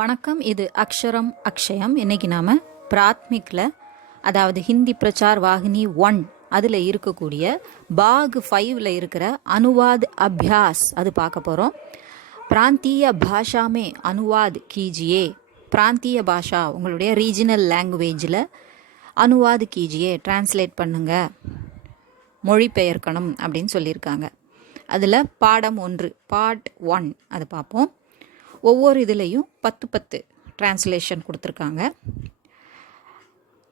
வணக்கம். இது அக்ஷரம் அக்ஷயம். இன்னைக்கு நாம் பிராத்மிக்கில், அதாவது ஹிந்தி பிரச்சார் வாகினி 1 அதில் இருக்கக்கூடிய பாக் 5ல் இருக்கிற அனுவாத் அபியாஸ் அது பார்க்க போகிறோம். பிராந்திய பாஷாமே அனுவாத் கீஜியே. பிராந்திய பாஷா உங்களுடைய ரீஜனல் லாங்குவேஜில் அனுவாத் கீஜியே, டிரான்ஸ்லேட் பண்ணுங்க, மொழிபெயர்க்கணும் அப்படின்னு சொல்லியிருக்காங்க. அதில் பாடம் 1 பார்ட் 1 அது பார்ப்போம். ஒவ்வொரு இதுலேயும் 10 டிரான்ஸ்லேஷன் கொடுத்துருக்காங்க.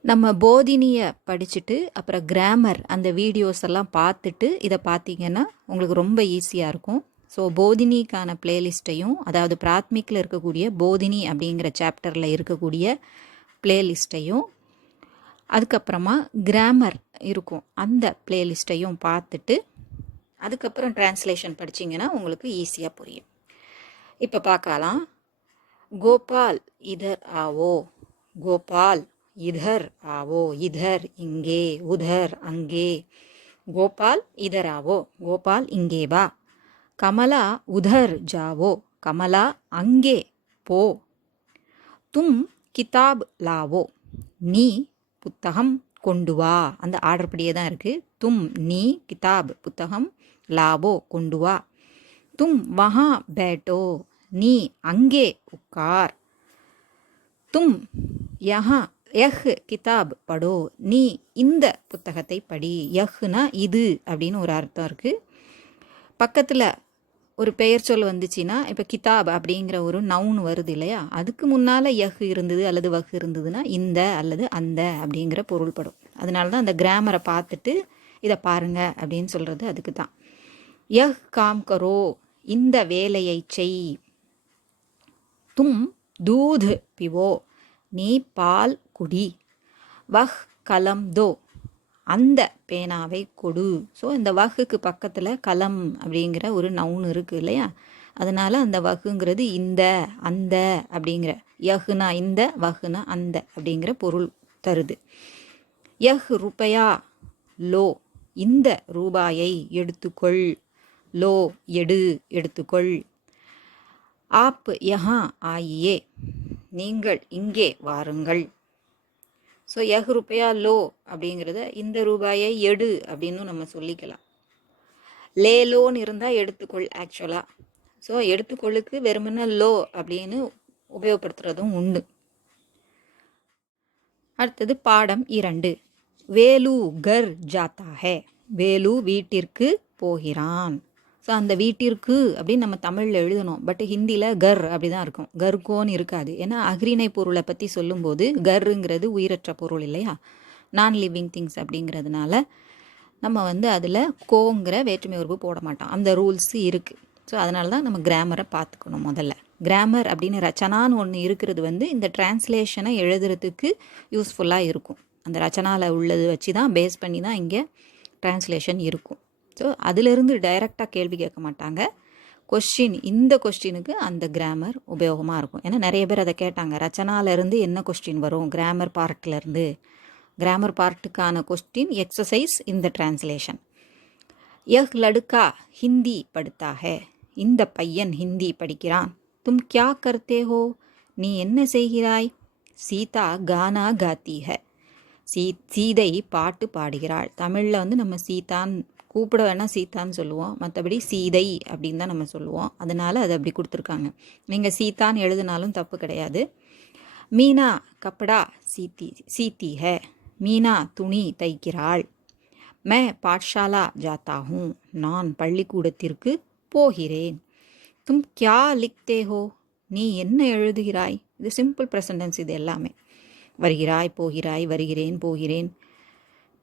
நம்ம போதினியை படிச்சுட்டு அப்புறம் கிராமர் அந்த வீடியோஸ் எல்லாம் பார்த்துட்டு இதை பார்த்தீங்கன்னா உங்களுக்கு ரொம்ப ஈஸியாக இருக்கும். ஸோ போதினிக்கான பிளேலிஸ்ட்டையும், அதாவது பிராத்மிக்கில் இருக்கக்கூடிய போதினி அப்படிங்கிற சாப்டரில் இருக்கக்கூடிய பிளேலிஸ்ட்டையும், அதுக்கப்புறமா கிராமர் இருக்கும் அந்த பிளேலிஸ்ட்டையும் பார்த்துட்டு அதுக்கப்புறம் டிரான்ஸ்லேஷன் படிச்சிங்கன்னா உங்களுக்கு ஈஸியாக புரியும். இப்போ பார்க்கலாம். கோபால் இதர் ஆவோ, கோபால் இதர் ஆவோ, இதர் இங்கே, உதர் அங்கே. கோபால் இதர் ஆவோ, கோபால் இங்கே வா. கமலா உதர் ஜாவோ, கமலா அங்கே போ. தும் கிதாப் லாவோ, நீ புத்தகம் கொண்டு வா. அந்த ஆர்டர் படியே தான் இருக்குது. தும் நீ, கிதாப் புத்தகம், லாவோ கொண்டு வா. தும் வஹா பேட்டோ, நீ அங்கே உட்கார். தும் யஹா யஹ் கிதாப் படோ, நீ இந்த புத்தகத்தை படி. யஹ்னா இது அப்படின்னு ஒரு அர்த்தம் இருக்குது. பக்கத்தில் ஒரு பெயர் சொல் வந்துச்சுன்னா, இப்போ கிதாப் அப்படிங்கிற ஒரு நவுன் வருது இல்லையா, அதுக்கு முன்னால் யஹ் இருந்தது அல்லது வஹ் இருந்ததுன்னா இந்த அல்லது அந்த அப்படிங்கிற பொருள்படும். அதனால தான் அந்த கிராமரை பார்த்துட்டு இதை பாருங்க அப்படின்னு சொல்கிறது அதுக்கு தான். யஹ் காம் கரோ, இந்த வேலையை செய். தும் தூத் பிவோ, நீ பால் குடி. வஹ் கலம் தோ, அந்த பேனாவை கொடு. ஸோ இந்த வஹுக்கு பக்கத்தில் கலம் அப்படிங்கிற ஒரு நவுன் இருக்குது இல்லையா, அதனால் அந்த வஹுங்கிறது இந்த அந்த அப்படிங்கிற, யஹ்னா இந்த, வஹ்னா அந்த அப்படிங்கிற பொருள் தருது. யஹ் ருபயா லோ, இந்த ரூபாயை எடுத்துக்கொள். லோ எடு, எடுத்துக்கொள். ஆப் யஹா ஆயியே, நீங்கள் இங்கே வாருங்கள். ஸோ யஹ் ருபயா லோ அப்படிங்கிறத இந்த ரூபாயை எடு அப்படின்னு நம்ம சொல்லிக்கலாம். லே லோன்னு இருந்தால் எடுத்துக்கொள் ஆக்சுவலாக. ஸோ எடுத்துக்கொள்ளுக்கு வெறுமன லோ அப்படின்னு உபயோகப்படுத்துறதும் உண்டு. அடுத்தது பாடம் 2. வேலு கர் ஜாத்தா ஹே, வேலு வீட்டிற்கு போகிறான். ஸோ அந்த வீட்டிற்கு அப்படின்னு நம்ம தமிழில் எழுதணும். பட் ஹிந்தியில் கர் அப்படி தான் இருக்கும், கர்கோன்னு இருக்காது. ஏன்னா அக்ரிணை பொருளை பற்றி சொல்லும்போது கர்ங்கிறது உயிரற்ற பொருள் இல்லையா, நான் லிவிங் திங்ஸ் அப்படிங்கிறதுனால நம்ம அதில் கோங்கிற வேற்றுமை உறுப்பு போட மாட்டோம். அந்த ரூல்ஸ் இருக்குது. ஸோ அதனால தான் நம்ம கிராமரை பார்த்துக்கணும். முதல்ல கிராமர் அப்படின்னு ரச்சனான்னு ஒன்று இருக்கிறது இந்த டிரான்ஸ்லேஷனை எழுதுறதுக்கு யூஸ்ஃபுல்லாக இருக்கும். அந்த ரச்சனாவில் உள்ளது வச்சு தான் பேஸ் பண்ணி தான் இங்கே டிரான்ஸ்லேஷன் இருக்கும். ஸோ அதிலிருந்து டைரெக்டாக கேள்வி கேட்க மாட்டாங்க. கொஸ்டின், இந்த கொஸ்டினுக்கு அந்த கிராமர் உபயோகமாக இருக்கும். ஏன்னா நிறைய பேர் அதை கேட்டாங்க, ரச்சனாலேருந்து என்ன கொஸ்டின் வரும் கிராமர் பார்ட்லேருந்து. கிராமர் பார்ட்டுக்கான கொஸ்டின் எக்ஸசைஸ் இந்த டிரான்ஸ்லேஷன். யஹ் லடுக்கா ஹிந்தி படுத்தா ஹே, இந்த பையன் ஹிந்தி படிக்கிறான். தும் கியா கர்த்தே ஹோ, நீ என்ன செய்கிறாய். சீதா கானா காத்தி ஹே, சீதை பாட்டு பாடுகிறாள். தமிழில் நம்ம சீதான் கூப்பிட வேணால் சீதான்னு சொல்லுவோம், மற்றபடி சீதை அப்படின்னு தான் நம்ம சொல்லுவோம். அதனால் அது அப்படி கொடுத்துருக்காங்க. நீங்கள் சீதான்னு எழுதினாலும் தப்பு கிடையாது. மீனா கப்படா சீத்தி ஹே, மீனா துணி தைக்கிறாள். மே பாட்ஷாலா ஜாத்தா ஹூ, நான் பள்ளிக்கூடத்திற்கு போகிறேன். தும் கியா லிக்தே ஹோ, நீ என்ன எழுதுகிறாய். இது சிம்பிள் ப்ரெசன்டென்ஸ். இது எல்லாமே வருகிறாய், போகிறாய், வருகிறேன், போகிறேன்.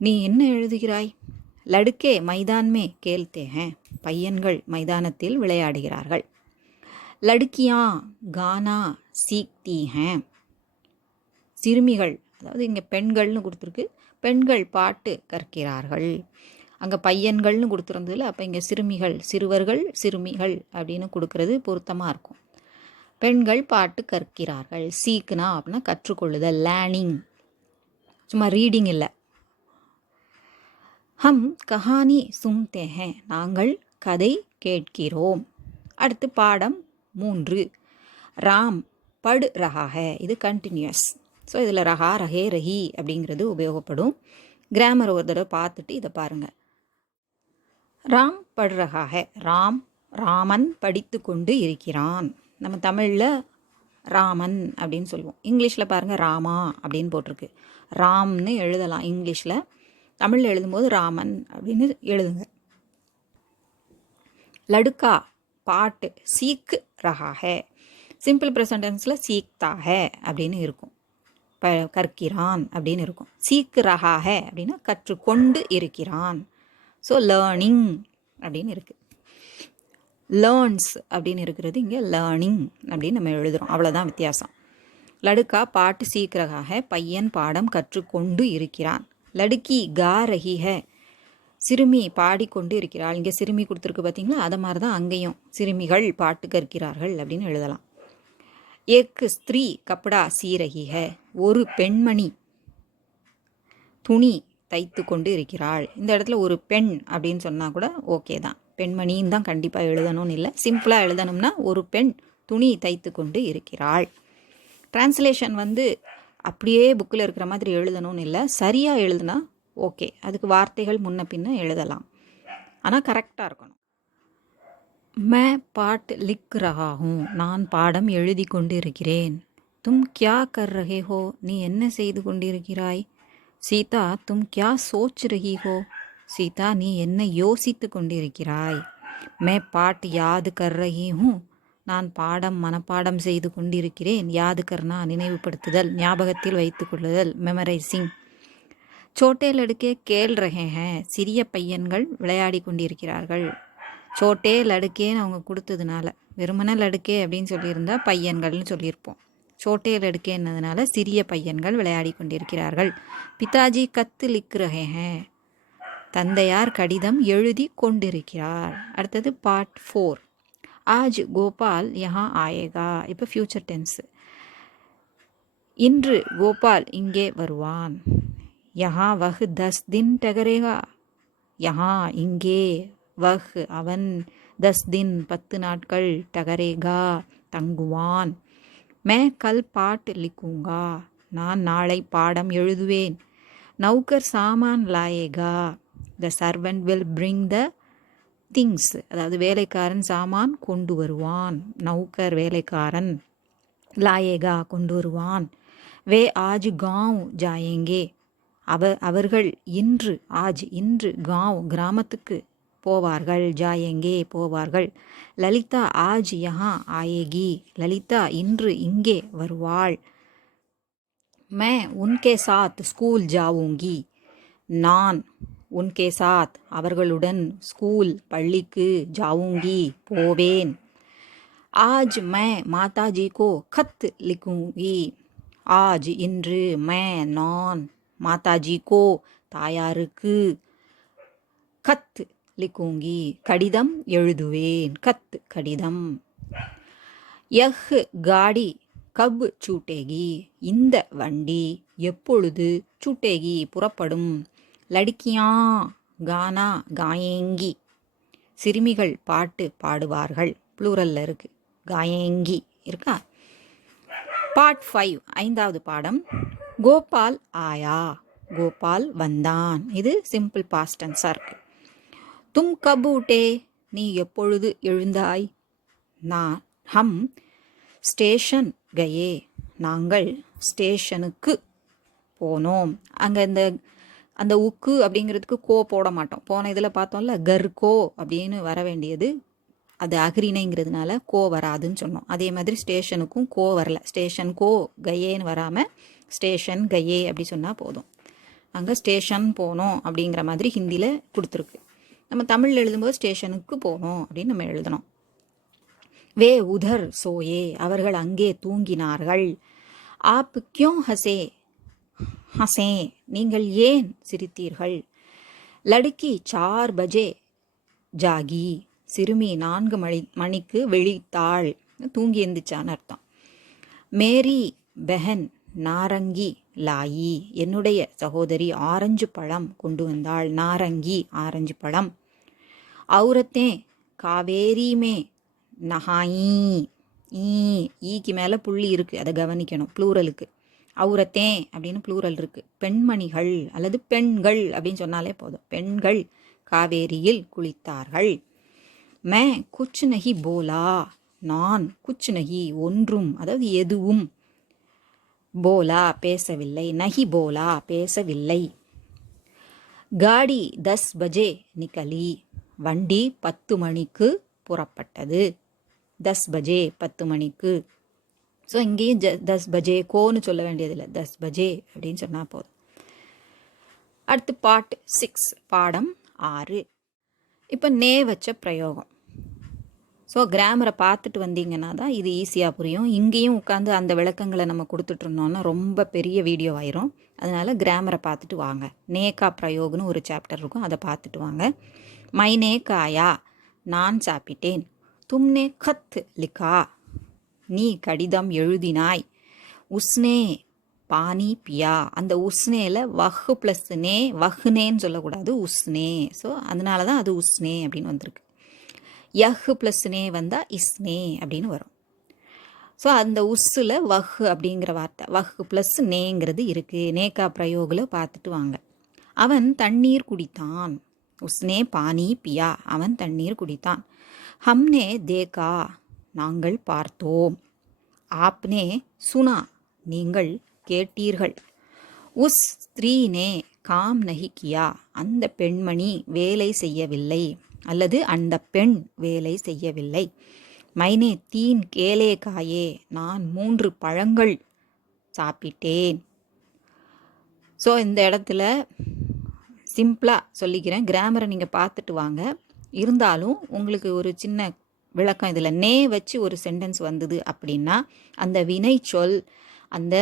நீ என்ன எழுதுகிறாய். லடுக்கே மைதான் மே கேல்தே ஹேன், பையன்கள் மைதானத்தில் விளையாடுகிறார்கள். லடுக்கியா கானா சீக்தி ஹேன், சிறுமிகள், அதாவது இங்கே பெண்கள்னு கொடுத்துருக்கு, பெண்கள் பாட்டு கற்கிறார்கள். அங்கே பையன்கள்னு கொடுத்துருந்ததில்ல, அப்போ இங்கே சிறுமிகள், சிறுவர்கள், சிறுமிகள் அப்படின்னு கொடுக்கறது பொருத்தமாக இருக்கும். பெண்கள் பாட்டு கற்கிறார்கள். சீக்குனா அப்படின்னா கற்றுக்கொள்ளுதல், லேர்னிங், சும்மா ரீடிங் இல்லை. ஹம் கஹானி சுன்தே ஹே, நாங்கள் கதை கேட்கிறோம். அடுத்து பாடம் 3. ராம் படு ரஹா ஹே, இது கண்டினியூஸ். ஸோ இதில் ரஹா, ரஹே, ரஹி அப்படிங்கிறது உபயோகப்படும். கிராமர் ஒரு தடவை பார்த்துட்டு இதை பாருங்கள். ராம் படு ரஹா ஹே, ராம் ராமன் படித்து கொண்டு இருக்கிறான். நம்ம தமிழில் ராமன் அப்படின்னு சொல்லுவோம். இங்கிலீஷில் பாருங்கள் ராமா அப்படின்னு போட்டிருக்கு. ராம்னு எழுதலாம் இங்கிலீஷில், தமிழில் எழுதும்போது ராமன் அப்படின்னு எழுதுங்க. லடுக்கா பாட்டு சீக் ரஹா ஹே, சிம்பிள் ப்ரெசன்ட் டென்ஸில் சீக்தா ஹே அப்படின்னு இருக்கும், கற்கிறான் அப்படின்னு இருக்கும். சீக் ரஹா ஹே அப்படின்னா கற்றுக்கொண்டு இருக்கிறான். ஸோ லேர்னிங் அப்படின்னு இருக்குது. லேர்ன்ஸ் அப்படின்னு இருக்கிறது இங்கே லேர்னிங் அப்படின்னு நம்ம எழுதுகிறோம், அவ்வளோதான் வித்தியாசம். லடுக்கா பாட்டு சீக் ரஹா ஹே, பையன் பாடம் கற்றுக்கொண்டு இருக்கிறான். லடுக்கி கா ரஹி ஹே, சிறுமி பாடிக்கொண்டு இருக்கிறாள். இங்கே சிறுமி கொடுத்துருக்கு பார்த்தீங்களா, அதை மாதிரி தான் அங்கேயும் சிறுமிகள் பாட்டு கற்கிறார்கள் அப்படின்னு எழுதலாம். ஏக் ஸ்திரீ கப்படா சி ரஹி ஹே, ஒரு பெண்மணி துணி தைத்து கொண்டு இருக்கிறாள். இந்த இடத்துல ஒரு பெண் அப்படின்னு சொன்னால் கூட ஓகே தான், பெண்மணின்னு தான் கண்டிப்பாக எழுதணும்னு இல்லை. சிம்பிளாக எழுதணும்னா ஒரு பெண் துணி தைத்து கொண்டு இருக்கிறாள். டிரான்ஸ்லேஷன் அப்படியே புக்கில் இருக்கிற மாதிரி எழுதணும்னு இல்லை, சரியாக எழுதுனா ஓகே, அதுக்கு வார்த்தைகள் முன்ன பின்ன எழுதலாம், ஆனால் கரெக்டாக இருக்கணும். மே பாட் லிக் ரஹா ஹூம், நான் பாடம் எழுதி கொண்டு இருக்கிறேன். தும் கியா கர் ரஹே ஹோ, நீ என்ன செய்து கொண்டிருக்கிறாய். சீதா தும் கியா சோச் ரஹி ஹோ, சீதா நீ என்ன யோசித்து கொண்டிருக்கிறாய். மே பாட் யாத் கர் ரஹி ஹூம், நான் பாடம் மனப்பாடம் செய்து கொண்டிருக்கிறேன். யாது கர்னா நினைவுபடுத்துதல், ஞாபகத்தில் வைத்துக் கொள்ளுதல், மெமரைசிங். சோட்டே லடுக்கே கேள் ரஹே ஹே, சிறிய பையன்கள் விளையாடி கொண்டிருக்கிறார்கள். சோட்டே லடுக்கேன்னு அவங்க கொடுத்ததுனால, வெறுமன லடுக்கே அப்படின்னு சொல்லியிருந்தா பையன்கள்னு சொல்லியிருப்போம். சோட்டே லடுக்கேன்னதுனால சிறிய பையன்கள் விளையாடி கொண்டிருக்கிறார்கள். பிதாஜி கத்து லிக் ரஹே ஹே, தந்தையார் கடிதம் எழுதி கொண்டிருக்கிறார். அடுத்தது பார்ட் 4. ஆஜ் கோபால் யஹா ஆயேகா, இப்போ ஃபியூச்சர் டென்ஸ். இன்று கோபால் இங்கே வருவான். யஹா வஹ் 10 தின் டகரேகா, யஹா இங்கே, வஹ் அவன், 10 தின் 10 நாட்கள், டகரேகா தங்குவான். மே கல் பாட் லிக்குங்கா, நான் நாளை பாடம் எழுதுவேன். நௌகர் சாமான் லாயேகா, the servant will bring the things, அதாவது வேலைக்காரன் சாமான் கொண்டு வருவான். நௌகர் வேலைக்காரன், லாயேகா கொண்டு வருவான். வே ஆஜ் காவ் ஜாயேங்கே, அவர்கள் இன்று, ஆஜ் இன்று, காவ் கிராமத்துக்கு போவார்கள், ஜாயேங்கே போவார்கள். லலிதா ஆஜ் யஹா ஆயேகி, லலிதா இன்று இங்கே வருவாள். மே உன்கே சாத் ஸ்கூல் ஜாவூங்கி, நான் உன்கே சாத் அவர்களுடன், ஸ்கூல் பள்ளிக்கு, ஜாவூங்கி போவேன். ஆஜ் மே மாதாஜி கோ கத் லிக்குங்கி, ஆஜ் இன்று, மே நான், மாதாஜி கோ தாயாருக்கு, கத் லிக்குங்கி கடிதம் எழுதுவேன், கத் கடிதம். யஹ் காடி கப் சூட்டேகி, இந்த வண்டி எப்பொழுது, சூட்டேகி புறப்படும். லடுக்கியா கானா காயேங்கி, சிறுமிகள் பாட்டு பாடுவார்கள், ப்ளூரல்ல இருக்கு, காயேங்கி இருக்கா. பார்ட் 5, 5வது பாடம். கோபால் ஆயா, கோபால் வந்தான். இது சிம்பிள் பாஸ்ட் டென்ஸாக இருக்கு. தும் கப் உட்டே, நீ எப்பொழுது எழுந்தாய். நான், ஹம் ஸ்டேஷன் கயே, நாங்கள் ஸ்டேஷனுக்கு போனோம். அங்கே அந்த உக்கு அப்படிங்கிறதுக்கு கோ போட மாட்டோம். போன இதில் பார்த்தோம்ல, கர்கோ அப்படின்னு வர வேண்டியது, அது அகிரிணைங்கிறதுனால கோ வராதுன்னு சொன்னோம். அதே மாதிரி ஸ்டேஷனுக்கும் கோ வரல, ஸ்டேஷன் கோ கயேன்னு வராமல் ஸ்டேஷன் கயே அப்படி சொன்னால் போதும். அங்கே ஸ்டேஷன் போனோம் அப்படிங்கிற மாதிரி ஹிந்தியில் கொடுத்துருக்கு. நம்ம தமிழில் எழுதும்போது ஸ்டேஷனுக்கு போனோம் அப்படின்னு நம்ம எழுதணும். வே உதர் சோயே, அவர்கள் அங்கே தூங்கினார்கள். ஆப் கியூ ஹசே, ஹசே நீங்கள் ஏன் சிரித்தீர்கள். லடுக்கி 4 பஜே ஜாகி, சிறுமி 4 மணிக்கு விழித்தாள், தூங்கி எந்திரிச்சான்னு அர்த்தம். மேரி பெஹன் நாரங்கி லாயி, என்னுடைய சகோதரி ஆரஞ்சு பழம் கொண்டு வந்தாள். நாரங்கி ஆரஞ்சு பழம். அவுரத்தே காவேரி மே நஹாயி, ஈ, ஈக்கு மேலே புள்ளி இருக்குது, அதை கவனிக்கணும். ப்ளூரலுக்கு அவுரத்தே அப்படின்னு ப்ளூரல் இருக்குது. பெண்மணிகள் அல்லது பெண்கள் அப்படின்னு சொன்னாலே போதும். பெண்கள் காவேரியில் குளித்தார்கள். மே குச் நஹி போலா, நான் குச் நஹி ஒன்றும், அதாவது எதுவும், போலா பேசவில்லை, நஹி போலா பேசவில்லை. காடி 10 பஜே நிக்கலி, வண்டி 10 மணிக்கு புறப்பட்டது. 10 பஜே 10 மணிக்கு. ஸோ இங்கேயும் 10 பஜே கோன்னு சொல்ல வேண்டியதில்லை, 10 பஜே அப்படின்னு சொன்னால் போதும். அடுத்து பார்ட் 6, பாடம் 6. இப்போ நே வச்ச பிரயோகம். ஸோ கிராமரை பார்த்துட்டு வந்தீங்கன்னா தான் இது ஈஸியாக புரியும். இங்கேயும் உட்காந்து அந்த விளக்கங்களை நம்ம கொடுத்துட்ருந்தோன்னா ரொம்ப பெரிய வீடியோ ஆயிரும். அதனால் கிராமரை பார்த்துட்டு வாங்க. நேகா பிரயோகம்னு ஒரு சாப்டர் இருக்கும், அதை பார்த்துட்டு வாங்க. மைனே காயா, நான் சாப்பிட்டேன். தும்னே கத் லிக்கா, நீ கடிதம் எழுதினாய். உஸ்னே பானி பியா, அந்த உஸ்னேல வஹ் ப்ளஸ் நே, வஹ்னேன்னு சொல்லக்கூடாது, உஸ்னே. ஸோ அதனால தான் அது உஸ்னே அப்படின்னு வந்திருக்கு. யஹ் ப்ளஸ் நே வந்தால் இஸ்னே அப்படின்னு வரும். ஸோ அந்த உஸ்ஸில் வஹ் அப்படிங்கிற வார்த்தை, வஹ் ப்ளஸ் நேங்கிறது இருக்குது. நேக்கா பிரயோகில் பார்த்துட்டு வாங்க. அவன் தண்ணீர் குடித்தான். உஸ்னே பானி பியா, அவன் தண்ணீர் குடித்தான். ஹம்னே தேகா, நாங்கள் பார்த்தோம். ஆப்னே சுனா, நீங்கள் கேட்டீர்கள். உஸ் ஸ்திரீனே காம் நஹி கியா, அந்த பெண்மணி வேலை செய்யவில்லை அல்லது அந்த பெண் வேலை செய்யவில்லை. மைனே 3 கேலே காயே, நான் 3 பழங்கள் சாப்பிட்டேன். ஸோ இந்த இடத்துல சிம்பிளாக சொல்லிக்கிறேன், கிராமரை நீங்கள் பார்த்துட்டு வாங்க. இருந்தாலும் உங்களுக்கு ஒரு சின்ன விளக்கம் இதில். நே வச்சு ஒரு சென்டென்ஸ் வந்தது அப்படின்னா அந்த வினை சொல், அந்த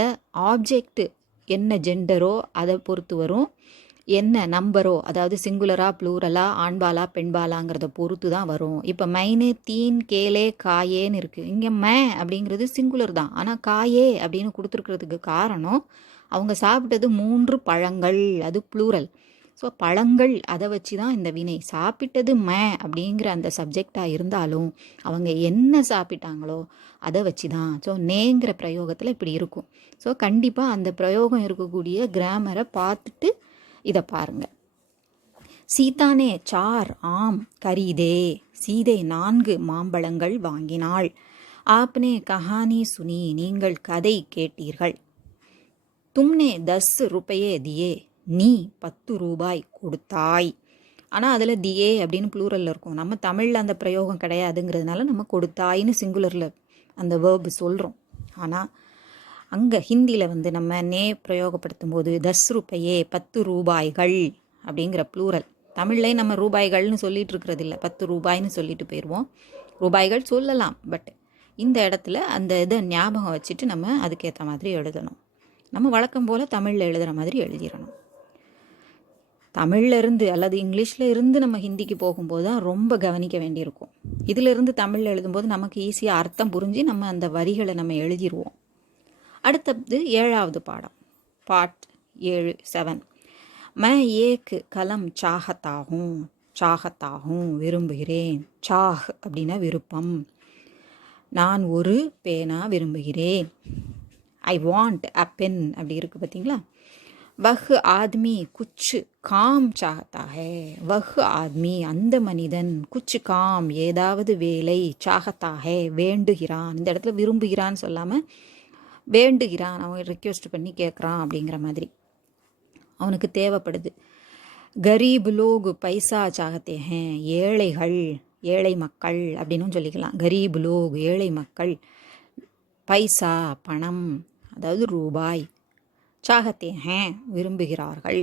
ஆப்ஜெக்ட் என்ன ஜெண்டரோ அதை பொறுத்து வரும், என்ன நம்பரோ, அதாவது சிங்குலரா ப்ளூரலா ஆண்பாலா பெண்பாலாங்கிறத பொறுத்து தான் வரும். இப்போ மைனே 3 கேலே காயேன்னு இருக்குது. இங்கே மே அப்படிங்கிறது சிங்குலர் தான், ஆனால் காயே அப்படின்னு கொடுத்துருக்கிறதுக்கு காரணம் அவங்க சாப்பிட்டது 3 பழங்கள், அது ப்ளூரல். ஸோ பழங்கள் அதை வச்சு தான் இந்த வினை. சாப்பிட்டது மே அப்படிங்கிற அந்த சப்ஜெக்டாக இருந்தாலும் அவங்க என்ன சாப்பிட்டாங்களோ அதை வச்சு தான். ஸோ நேங்கிற பிரயோகத்தில் இப்படி இருக்கும். ஸோ கண்டிப்பாக அந்த பிரயோகம் இருக்கக்கூடிய கிராமரை பார்த்துட்டு இதை பாருங்கள். சீதானே 4 ஆம் கரீதே, சீதை 4 மாம்பழங்கள் வாங்கினாள். ஆப்னே கஹானி சுனி, நீங்கள் கதை கேட்டீர்கள். தும்னே 10 ரூபாயே தியே, நீ 10 ரூபாய் கொடுத்தாய். ஆனால் அதில் தியே அப்படின்னு ப்ளூரலில் இருக்கும். நம்ம தமிழில் அந்த பிரயோகம் கிடையாதுங்கிறதுனால நம்ம கொடுத்தாயின்னு சிங்குலரில் அந்த வேர்பு சொல்கிறோம். ஆனால் அங்கே ஹிந்தியில் நம்ம நே பிரயோகப்படுத்தும் போது 10 ரூபாயே 10 ரூபாய்கள் அப்படிங்கிற ப்ளூரல். தமிழ்லே நம்ம ரூபாய்கள்னு சொல்லிட்டு இருக்கிறது இல்லை, 10 ரூபாய்னு சொல்லிட்டு போயிடுவோம். ரூபாய்கள் சொல்லலாம், பட் இந்த இடத்துல அந்த இதை ஞாபகம் வச்சுட்டு நம்ம அதுக்கேற்ற மாதிரி எழுதணும். நம்ம வழக்கம் போல் தமிழில் எழுதுகிற மாதிரி எழுதிடணும். தமிழில் இருந்து அல்லது இங்கிலீஷில் இருந்து நம்ம ஹிந்திக்கு போகும்போது தான் ரொம்ப கவனிக்க வேண்டியிருக்கும். இதிலிருந்து தமிழில் எழுதும்போது நமக்கு ஈஸியாக அர்த்தம் புரிஞ்சு நம்ம அந்த வரிகளை நம்ம எழுதிடுவோம். அடுத்தது 7வது பாடம், பார்ட் 7. மை ஏக் கலம் சாகத்தாகும், சாகத்தாகும் விரும்புகிறேன். சாஹ் அப்படின்னா விருப்பம். நான் ஒரு பேனா விரும்புகிறேன். ஐ வாண்ட் அ பென் அப்படி இருக்குது பார்த்தீங்களா. வஹ் ஆத்மி குச் காம் சாகத்தா ஹே, வஹ் ஆத்மி அந்த மனிதன், குச் காம் ஏதாவது வேலை, சாகத்தா ஹே வேண்டுகிறான். இந்த இடத்துல விரும்புகிறான்னு சொல்லாமல் வேண்டுகிறான், அவன் ரிக்வெஸ்ட் பண்ணி கேட்குறான் அப்படிங்கிற மாதிரி அவனுக்கு தேவைப்படுது. கரீப் லோக் பைசா சாகத்தே ஹே, ஏழைகள், ஏழை மக்கள் அப்படின்னு சொல்லிக்கலாம். கரீப் லோக் ஏழை மக்கள், பைசா பணம் அதாவது ரூபாய், சாகத்தே ஹே விரும்புகிறார்கள்.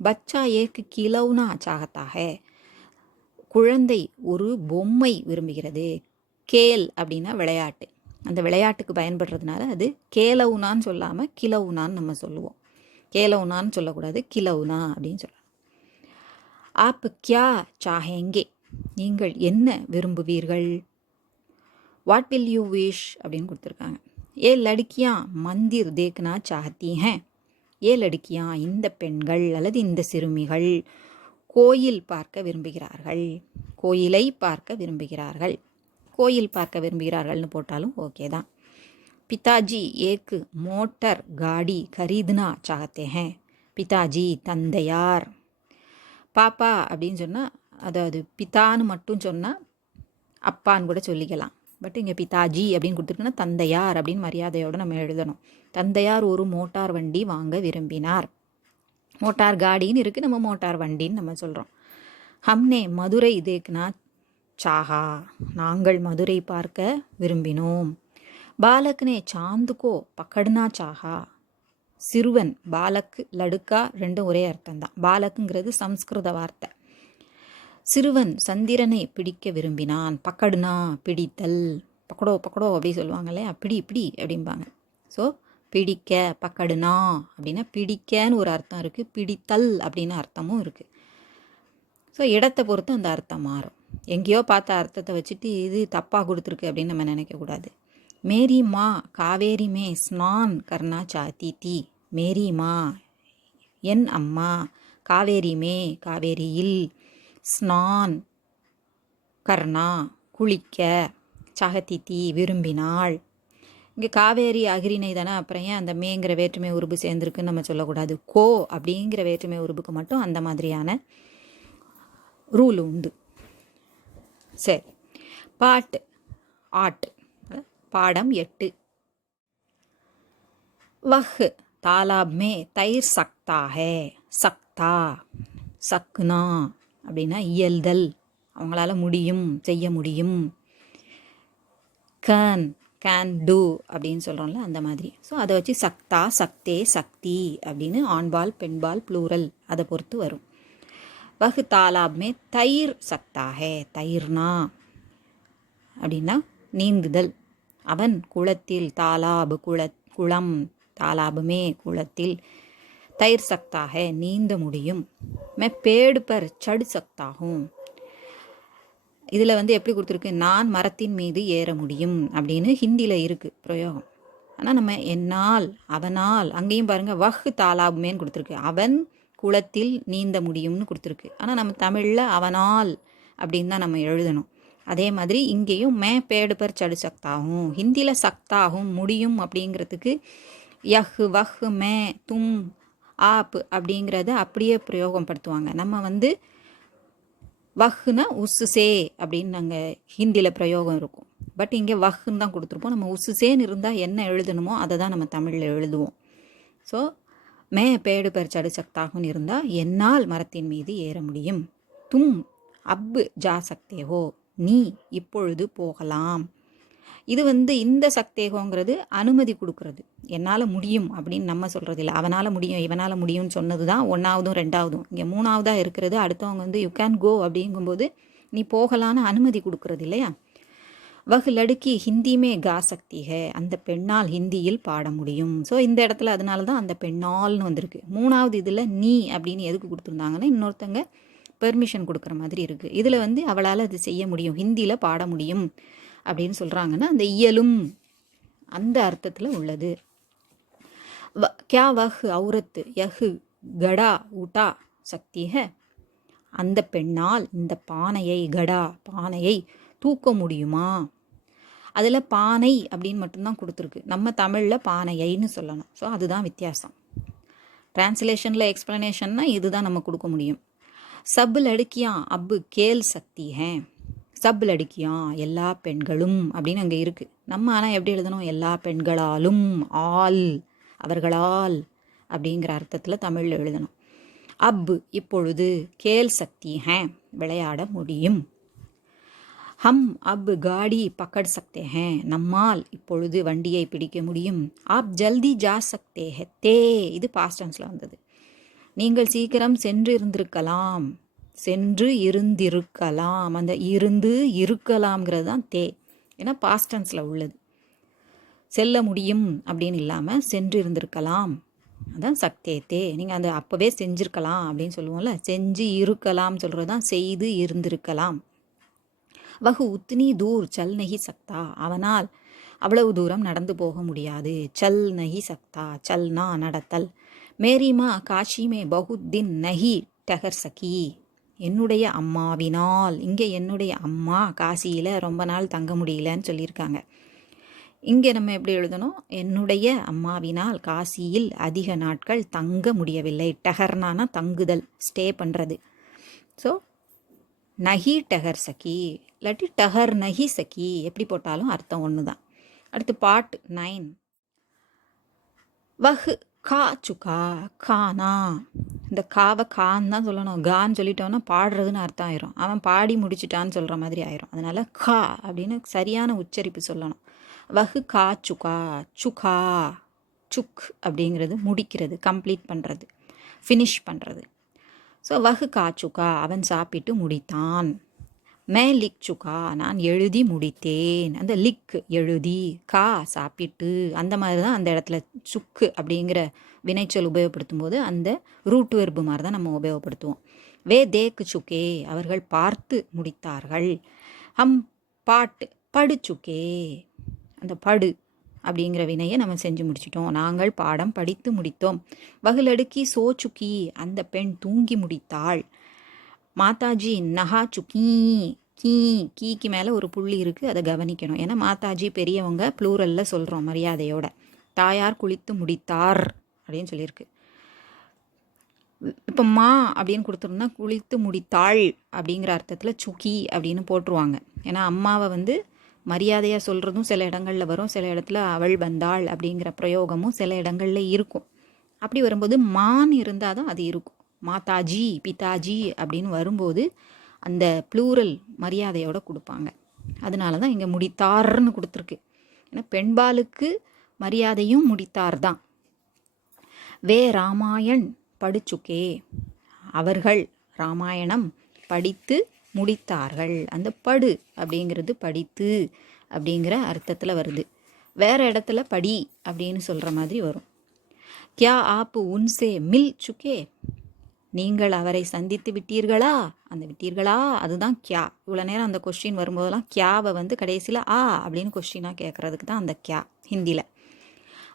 பச்சா ஏக்கு கிலவுனா சாகத்தா ஹே, குழந்தை ஒரு பொம்மை விரும்புகிறது. கேல் அப்படின்னா விளையாட்டு, அந்த விளையாட்டுக்கு பயன்படுறதுனால அது கேலவுனான்னு சொல்லாமல் கிலவுனான்னு நம்ம சொல்லுவோம். கேலவுனான்னு சொல்லக்கூடாது, கிலவுனா அப்படின்னு சொல்லலாம். ஆப் கியா சாஹேங்கே, நீங்கள் என்ன விரும்புவீர்கள். வாட் வில் யூ விஷ் அப்படின்னு கொடுத்துருக்காங்க. ஏ லடுக்கியா மந்திர் தேக்னா சாஹத்தி ஹே, ஏ லடுக்கியா இந்த பெண்கள் அல்லது இந்த சிறுமிகள் கோயில் பார்க்க விரும்புகிறார்கள், கோயிலை பார்க்க விரும்புகிறார்கள். கோயில் பார்க்க விரும்புகிறார்கள்னு போட்டாலும் ஓகே தான். பிதாஜி ஏக் மோட்டர் காடி கரீதுனா சாகத்தே ஹேன். பிதாஜி தந்தையார். பாப்பா அப்படின்னு சொன்னால், அதாவது பிதான்னு மட்டும் சொன்னால் அப்பான்னு கூட சொல்லிக்கலாம். பட் இங்கே பிதாஜி அப்படின்னு கொடுத்துருக்குன்னா தந்தையார் அப்படின்னு மரியாதையோடு நம்ம எழுதணும். தந்தையார் ஒரு மோட்டார் வண்டி வாங்க விரும்பினார். மோட்டார் காடின்னு இருக்குது, நம்ம மோட்டார் வண்டின்னு நம்ம சொல்கிறோம். ஹம்னே மதுரை தேக்னா சாஹா. நாங்கள் மதுரை பார்க்க விரும்பினோம். பாலக்னே சாந்துக்கோ பக்கடுனா சாஹா. சிறுவன், பாலக் லடுக்கா ரெண்டும் ஒரே அர்த்தம்தான். பாலக்குங்கிறது சம்ஸ்கிருத வார்த்தை. சிறுவன் சந்திரனை பிடிக்க விரும்பினான். பக்கடுனா பிடித்தல். பக்கடோ பக்கடோ அப்படி சொல்லுவாங்க இல்லையா, பிடி பிடி அப்படிம்பாங்க. ஸோ பிடிக்க, பக்கடுனா அப்படின்னா பிடிக்கன்னு ஒரு அர்த்தம் இருக்குது, பிடித்தல் அப்படின்னு அர்த்தமும் இருக்குது. ஸோ இடத்தை பொறுத்து அந்த அர்த்தம் மாறும். எங்கேயோ பார்த்த அர்த்தத்தை வச்சுட்டு இது தப்பாக கொடுத்துருக்கு அப்படின்னு நம்ம நினைக்கக்கூடாது. மேரி மா காவேரி மே ஸ்நான் கர்னா சாத்தி தி. மேரி மா என் அம்மா, காவேரி மே காவேரியில், ஸ்நான் கர்னா குளிக்க, சாகத்தித்தி விரும்பினாள். இங்கே காவேரி அகிரிணை தானே, அப்புறம் ஏன் அந்த மேங்கிற வேற்றுமை உருபு சேர்ந்துருக்குன்னு நம்ம சொல்லக்கூடாது. கோ அப்படிங்கிற வேற்றுமை உருபுக்கு மட்டும் அந்த மாதிரியான ரூல் உண்டு. சரி, பாட்டு ஆட் பாடம் 8. வஹ் தாலாப் மே தைர் சக்தா ஹே. சக்தா சக்குனா அப்படின்னா இயல்தல், அவங்களால முடியும், செய்ய முடியும். கேன் டூ அப்படின்னு சொல்கிறோம்ல, அந்த மாதிரி. ஸோ அதை வச்சு சக்தா, சக்தே, சக்தி அப்படின்னு ஆண்பால் பெண்பால் ப்ளூரல் அதை பொறுத்து வரும். வஹ் தாலாப் மே தைர் சக்தா ஹே. தைர்னா அப்படின்னா நீந்துதல். அவன் குளத்தில், தாலாபு குளம், தாலாபுமே குளத்தில், தைர் சக்தா ஹே நீந்த முடியும். மே பேடு பர் சடு சக்தா ஹூம். இதில் எப்படி கொடுத்துருக்கு, நான் மரத்தின் மீது ஏற முடியும் அப்படின்னு ஹிந்தியில் இருக்குது பிரயோகம். ஆனால் நம்ம என்னால், அவனால், அங்கேயும் பாருங்கள் வஹ் தாலாபுமேன்னு கொடுத்துருக்கு. அவன் குளத்தில் நீந்த முடியும்னு கொடுத்துருக்கு. ஆனால் நம்ம தமிழில் அவனால் அப்படின்னு தான் நம்ம எழுதணும். அதே மாதிரி இங்கேயும் மே பேடு பர் சடு சக்தாகும். ஹிந்தியில் சக்தாகும் முடியும் அப்படிங்கிறதுக்கு யஹ் வஹ் மே தும் ஆப் அப்படிங்கிறத அப்படியே பிரயோகப்படுத்துவாங்க. நம்ம வஹ்னா உஸ்ஸே அப்படின்னு நாங்கள் ஹிந்தியில் பிரயோகம் இருக்கும். பட் இங்கே வஹ்ன்னு தான் கொடுத்துருப்போம். நம்ம உஸ்ஸேன்னு இருந்தால் என்ன எழுதணுமோ அதை தான் நம்ம தமிழில் எழுதுவோம். ஸோ மே பேடு பர் சடு சக்தாகுன்னு இருந்தால் என்னால் மரத்தின் மீது ஏற முடியும். தும் அப் ஜா சக்தேஹோ, நீ இப்பொழுது போகலாம். இது இந்த சக்தேகோங்கிறது அனுமதி கொடுக்கறது. என்னால் முடியும் அப்படின்னு நம்ம சொல்கிறது இல்லை. அவனால் முடியும், இவனால் முடியும்னு சொன்னது தான் 1ஆவதும் 2ஆவதும். இங்கே 3ஆவதாக இருக்கிறது. அடுத்தவங்க யூ கேன் கோ அப்படிங்கும்போது நீ போகலான்னு அனுமதி கொடுக்கறது இல்லையா. வஹ் லடுக்கி ஹிந்திமே கா சக்தி ஹே. அந்த பெண்ணால் ஹிந்தியில் பாட முடியும். ஸோ இந்த இடத்துல அதனால தான் அந்த பெண்ணால்னு வந்திருக்கு. 3ஆவது இதில் நீ அப்படின்னு எதுக்கு கொடுத்துருந்தாங்கன்னா இன்னொருத்தங்க பெர்மிஷன் கொடுக்குற மாதிரி இருக்குது. இதில் அவளால் அது செய்ய முடியும், ஹிந்தியில் பாட முடியும் அப்படின்னு சொல்கிறாங்கன்னா அந்த இயலும் அந்த அர்த்தத்தில் உள்ளது. கியா வஹ் அவுரத் யஹ் கடா உட்டா சக்தி ஹே. அந்த பெண்ணால் இந்த பானையை, கடா பானையை தூக்க முடியுமா. அதில் பானை அப்படின்னு மட்டும்தான் கொடுத்துருக்கு. நம்ம தமிழில் பானையைன்னு சொல்லணும். ஸோ அதுதான் வித்தியாசம். டிரான்ஸ்லேஷனில் எக்ஸ்ப்ளனேஷன்னா இதுதான் நம்ம கொடுக்க முடியும். சப் லடுக்கியா அப் கேல் சக்தி ஹே. சப் லடுக்கியா எல்லா பெண்களும் அப்படின்னு அங்கே இருக்குது. நம்ம ஆனால் எப்படி எழுதணும், எல்லா பெண்களாலும், ஆல் அவர்களால் அப்படிங்கிற அர்த்தத்தில் தமிழில் எழுதணும். அப் இப்பொழுது, கேல் சக்தி ஹே விளையாட முடியும். ஹம் அப் காடி பக்கட் சக்தே ஹே நம்மால் இப்பொழுது வண்டியை பிடிக்க முடியும். ஆப் ஜல்தி ஜா சக்தே ஹே தே. இது பாஸ்ட் டென்ஸில் வந்தது. நீங்கள் சீக்கிரம் சென்று இருந்திருக்கலாம். சென்று இருந்திருக்கலாம். அந்த இருந்து இருக்கலாம்ங்கிறது தான் தே. ஏன்னா பாஸ்ட் டென்ஸில் உள்ளது. செல்ல முடியும் அப்படின்னு இல்லாமல் சென்று இருந்திருக்கலாம், அதான் சக்தே தே. நீங்கள் அந்த அப்போவே செஞ்சுருக்கலாம் அப்படின்னு சொல்லுவோம்ல, செஞ்சு இருக்கலாம் சொல்கிறது தான் செய்து இருந்திருக்கலாம். வஹு உத்னி தூர் சல் நஹி சக்தா. அவனால் அவ்வளவு தூரம் நடந்து போக முடியாது. சல் நஹி சக்தா, சல்னா நடத்தல். மேரி மா காஷி மே பகுத் தின் நஹி டஹர் சகி. என்னுடைய அம்மாவினால். இங்கே என்னுடைய அம்மா காசியில் ரொம்ப நாள் தங்க முடியலன்னு சொல்லியிருக்காங்க. இங்கே நம்ம எப்படி எழுதணும்? என்னுடைய அம்மாவினால் காசியில் அதிக நாட்கள் தங்க முடியவில்லை. டஹர்னானா தங்குதல், ஸ்டே பண்ணுறது. ஸோ நஹி டஹர் சகி இல்லாட்டி டஹர் நஹி சகி, எப்படி போட்டாலும் அர்த்தம் ஒன்று தான். அடுத்து பாட் 9. வஹ் கா சுகா கானா. இந்த காவை கான்னு தான் சொல்லணும். கான்னு சொல்லிட்டோன்னா பாடுறதுன்னு அர்த்தம் ஆயிரும். அவன் பாடி முடிச்சிட்டான்னு சொல்கிற மாதிரி ஆயிரும். அதனால் கா அப்படின்னு சரியான உச்சரிப்பு சொல்லணும். வஹு கா சுகா. சுகா சுக் அப்படிங்கிறது முடிக்கிறது, கம்ப்ளீட் பண்ணுறது, ஃபினிஷ் பண்ணுறது. ஸோ வஹு கா சுகா அவன் சாப்பிட்டு முடித்தான். மே லிக் சுகா நான் எழுதி முடித்தேன். அந்த லிக் எழுதி, கா சாப்பிட்டு, அந்த மாதிரி தான் அந்த இடத்துல சுக்கு அப்படிங்கிற வினைச்சொல் உபயோகப்படுத்தும் போது அந்த ரூட் வெர்பு மாதிரி தான் நம்ம உபயோகப்படுத்துவோம். வே தேக்கு சுக்கே அவர்கள் பார்த்து முடித்தார்கள். ஹம் பாட் படு சுக்கே அந்த படு அப்படிங்கிற வினையை நம்ம செஞ்சு முடிச்சிட்டோம். நாங்கள் பாடம் படித்து முடித்தோம். வகுலடுக்கி சோ சுக்கி அந்த பெண் தூங்கி முடித்தாள். மாதாஜி நஹா சுக்கி. கீ கீக்கு மேலே ஒரு புள்ளி இருக்குது, அதை கவனிக்கணும். ஏன்னா மாதாஜி பெரியவங்க ப்ளூரலில் சொல்கிறோம் மரியாதையோட. தாயார் குளித்து முடித்தார் அப்படின்னு சொல்லியிருக்கு. இப்போ மா அப்படின்னு கொடுத்துருந்தா குளித்து முடித்தாள் அப்படிங்கிற அர்த்தத்தில் சுக்கி அப்படின்னு போட்டுருவாங்க. ஏன்னா அம்மாவை வந்து மரியாதையாக சொல்கிறதும் சில இடங்களில் வரும், சில இடத்துல அவள் வந்தாள் அப்படிங்கிற பிரயோகமும் சில இடங்களில் இருக்கும். அப்படி வரும்போது மான் இருந்தால் தான் அது இருக்கும். மாதாஜி பிதாஜி அப்படின்னு வரும்போது அந்த ப்ளூரல் மரியாதையோடு கொடுப்பாங்க. அதனால தான் இங்கே முடித்தார்னு கொடுத்துருக்கு. ஏன்னா பெண்பாலுக்கு மரியாதையும் முடித்தார் தான். வே ராமாயண் படிச்சுக்கே அவர்கள் ராமாயணம் படித்து முடித்தார்கள். அந்த படு அப்படிங்கிறது படித்து அப்படிங்கிற அர்த்தத்தில் வருது. வேறு இடத்துல படி அப்படின்னு சொல்கிற மாதிரி வரும். கியா ஆப் உன்சே மில் சுக்கே நீங்கள் அவரை சந்தித்து விட்டீர்களா. அந்த விட்டீர்களா அதுதான் கியா. இவ்வளோ நேரம் அந்த கொஸ்டின் வரும்போதெல்லாம் கியாவை வந்து கடைசியில் ஆ அப்படின்னு கொஸ்டினாக கேட்குறதுக்கு தான் அந்த கியா ஹிந்தியில்.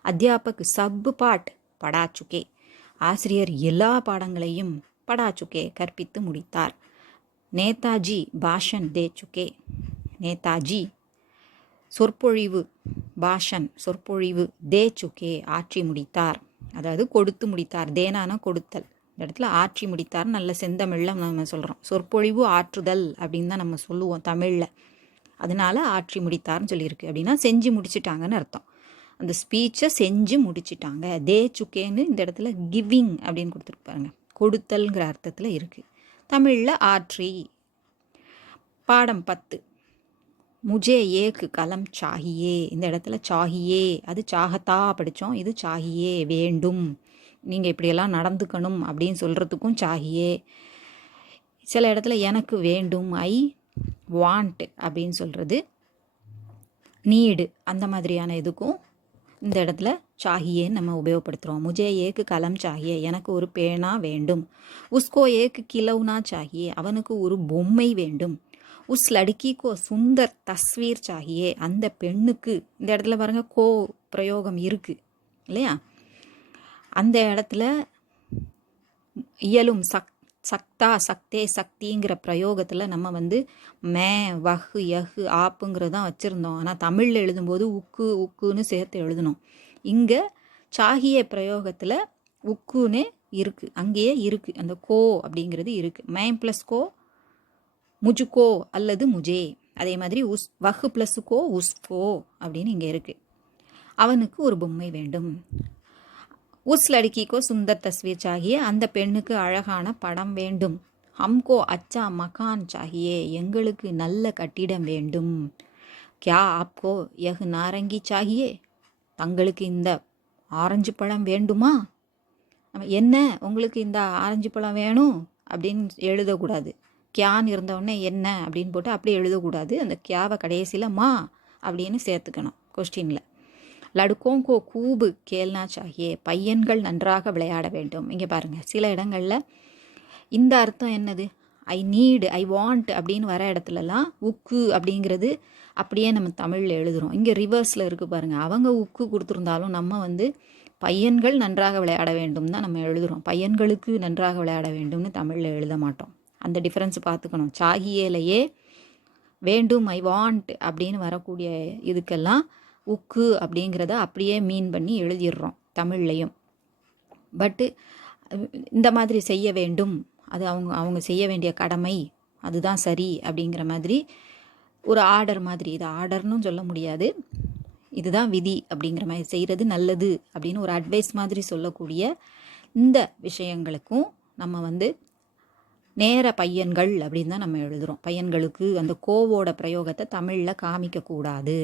அத்தியாபக் சப் பாட் படா சுக்கே ஆசிரியர் எல்லா பாடங்களையும் படா சுக்கே கற்பித்து முடித்தார். நேதாஜி பாஷன் தே சுக்கே நேதாஜி சொற்பொழிவு பாஷன் சொற்பொழிவு தே சுக்கே ஆற்றி முடித்தார். அதாவது கொடுத்து முடித்தார். தேனான கொடுத்தல். இந்த இடத்துல ஆற்றி முடித்தார் நல்ல செந்தமிழில் நம்ம சொல்கிறோம். சொற்பொழிவு ஆற்றுதல் அப்படின்னு தான் நம்ம சொல்லுவோம் தமிழில். அதனால ஆற்றி முடித்தார்னு சொல்லியிருக்கு. அப்படின்னா செஞ்சு முடிச்சிட்டாங்கன்னு அர்த்தம். அந்த ஸ்பீச்சை செஞ்சு முடிச்சிட்டாங்க. தே சுக்கேன்னு இந்த இடத்துல கிவிங் அப்படின்னு கொடுத்துருப்பாருங்க. கொடுத்தல்ங்கிற அர்த்தத்தில் இருக்குது. தமிழில் ஆற்றி. பாடம் 10. முஜே ஏக்கு கலம் சாகியே. இந்த இடத்துல சாகியே அது சாகத்தா படித்தோம். இது சாகியே வேண்டும், நீங்கள் இப்படியெல்லாம் நடந்துக்கணும் அப்படின்னு சொல்கிறதுக்கும் சாகியே. சில இடத்துல எனக்கு வேண்டும் ஐ வாண்ட் அப்படின்னு சொல்கிறது. நீடு அந்த மாதிரியான இதுக்கும் இந்த இடத்துல சாகியேன்னு நம்ம உபயோகப்படுத்துகிறோம். முஜே ஏக்கு கலம் சாகியே எனக்கு ஒரு பேனா வேண்டும். உஸ்கோ ஏக்கு கிலவுனா சாகியே அவனுக்கு ஒரு பொம்மை வேண்டும். உஸ் லடுக்கிக்கோ சுந்தர் தஸ்வீர் சாகியே அந்த பெண்ணுக்கு. இந்த இடத்துல பாருங்க கோ பிரயோகம் இருக்குது இல்லையா. அந்த இடத்துல இயலும் சக்தா சக்தே சக்திங்கிற பிரயோகத்தில் நம்ம வந்து மே வஹு யஹு ஆப்புங்கிறது தான் வச்சுருந்தோம். ஆனால் தமிழில் எழுதும்போது உக்கு உக்குன்னு சேர்த்து எழுதணும். இங்கே சாகிய பிரயோகத்தில் உக்குன்னே இருக்குது, அங்கேயே இருக்குது. அந்த கோ அப்படிங்கிறது இருக்குது. மே ப்ளஸ் கோ முஜுக்கோ அல்லது முஜே. அதே மாதிரி வஹு ப்ளஸ் கோ உஸ்கோ அப்படின்னு இங்கே இருக்குது. அவனுக்கு ஒரு பொம்மை வேண்டும். உஸ் லடுக்கிக்கோ சுந்தர் தஸ்வீர் சாகியே அந்த பெண்ணுக்கு அழகான படம் வேண்டும். ஹம்கோ அச்சா மகான் சாகியே எங்களுக்கு நல்ல கட்டிடம் வேண்டும். கியா ஆப்கோ யஹ் நாரங்கி சாகியே தங்களுக்கு இந்த ஆரஞ்சு பழம் வேண்டுமா. என்ன உங்களுக்கு இந்த ஆரஞ்சு பழம் வேணும் அப்படின்னு எழுதக்கூடாது. கியான்னு இருந்தவுடனே என்ன அப்படின்னு போட்டு அப்படி எழுதக்கூடாது. அந்த கியாவை கடைசியில் மா அப்படின்னு சேர்த்துக்கணும் கொஸ்டினில். லடுக்கோங்கோ கூபு கேல்னா சாகியே பையன்கள் நன்றாக விளையாட வேண்டும். இங்கே பாருங்கள் சில இடங்களில் இந்த அர்த்தம் என்னது ஐ நீடு ஐ வாண்ட் அப்படின்னு வர இடத்துலலாம் உக்கு அப்படிங்கிறது அப்படியே நம்ம தமிழில் எழுதுகிறோம். இங்கே ரிவர்ஸில் இருக்குது பாருங்கள். அவங்க உக்கு கொடுத்துருந்தாலும் நம்ம வந்து பையன்கள் நன்றாக விளையாட வேண்டும் தான் நம்ம எழுதுகிறோம். பையன்களுக்கு நன்றாக விளையாட வேண்டும்னு தமிழில் எழுத மாட்டோம். அந்த டிஃப்ரென்ஸ் பார்த்துக்கணும். சாகியேலையே வேண்டும், ஐ வாண்ட் அப்படின்னு வரக்கூடிய இதுக்கெல்லாம் உக்கு அப்படிங்கிறத அப்படியே மீன் பண்ணி எழுதிடுறோம் தமிழ்லையும். பட்டு இந்த மாதிரி செய்ய வேண்டும், அது அவங்க செய்ய வேண்டிய கடமை, அதுதான் சரி அப்படிங்கிற மாதிரி ஒரு ஆர்டர் மாதிரி, இது ஆர்டர்னும் சொல்ல முடியாது, இதுதான் விதி அப்படிங்கிற மாதிரி, செய்கிறது நல்லது அப்படின்னு ஒரு அட்வைஸ் மாதிரி சொல்லக்கூடிய இந்த விஷயங்களுக்கும் நம்ம நேர பையன்கள் அப்படின்னு தான் நம்ம எழுதுகிறோம். பையன்களுக்கு அந்த கோவோட பிரயோகத்தை தமிழில் காமிக்கக்கூடாது.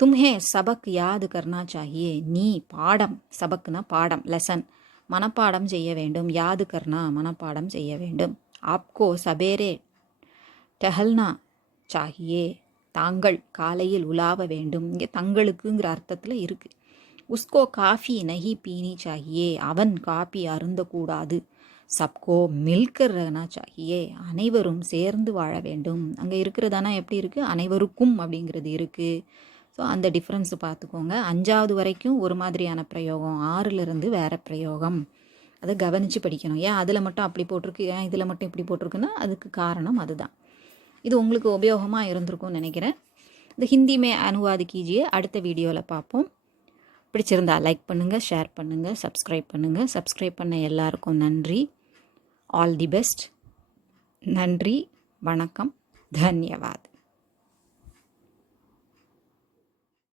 தும்ஹே சபக் யாது கர்னா சாஹியே, நீ பாடம், சபக்னா பாடம், லெசன், மனப்பாடம் செய்ய வேண்டும். யாது கர்னா மனப்பாடம் செய்ய வேண்டும். ஆப்கோ சபேரே டஹல்னா சாஹியே, தாங்கள் காலையில் உலாவ வேண்டும். இங்கே தங்களுக்குங்கிற அர்த்தத்தில் இருக்குது. உஸ்கோ காஃபி நஹி பீனி சாஹியே, அவன் காபி அருந்தக்கூடாது. சப்கோ மில்கர் ரஹனா சாஹியே, அனைவரும் சேர்ந்து வாழ வேண்டும். அங்கே இருக்கிறதானா எப்படி இருக்குது, அனைவருக்கும் அப்படிங்கிறது இருக்குது. ஸோ அந்த டிஃப்ரென்ஸ் பார்த்துக்கோங்க. 5வது வரைக்கும் ஒரு மாதிரியான பிரயோகம், 6லேருந்து வேறு பிரயோகம். அதை கவனித்து படிக்கணும். ஏன் அதில் மட்டும் அப்படி போட்டிருக்கு, ஏன் இதில் மட்டும் இப்படி போட்டிருக்குன்னா அதுக்கு காரணம் அதுதான். இது உங்களுக்கு உபயோகமாக இருந்திருக்கும்னு நினைக்கிறேன். இந்த ஹிந்திமே அனுவாது கீஜியே. அடுத்த வீடியோவில் பார்ப்போம். பிடிச்சிருந்தா லைக் பண்ணுங்கள், ஷேர் பண்ணுங்கள், சப்ஸ்கிரைப் பண்ணுங்கள். சப்ஸ்கிரைப் பண்ண எல்லாருக்கும் நன்றி. All the best. நன்றி, வணக்கம், தன்யவாத்.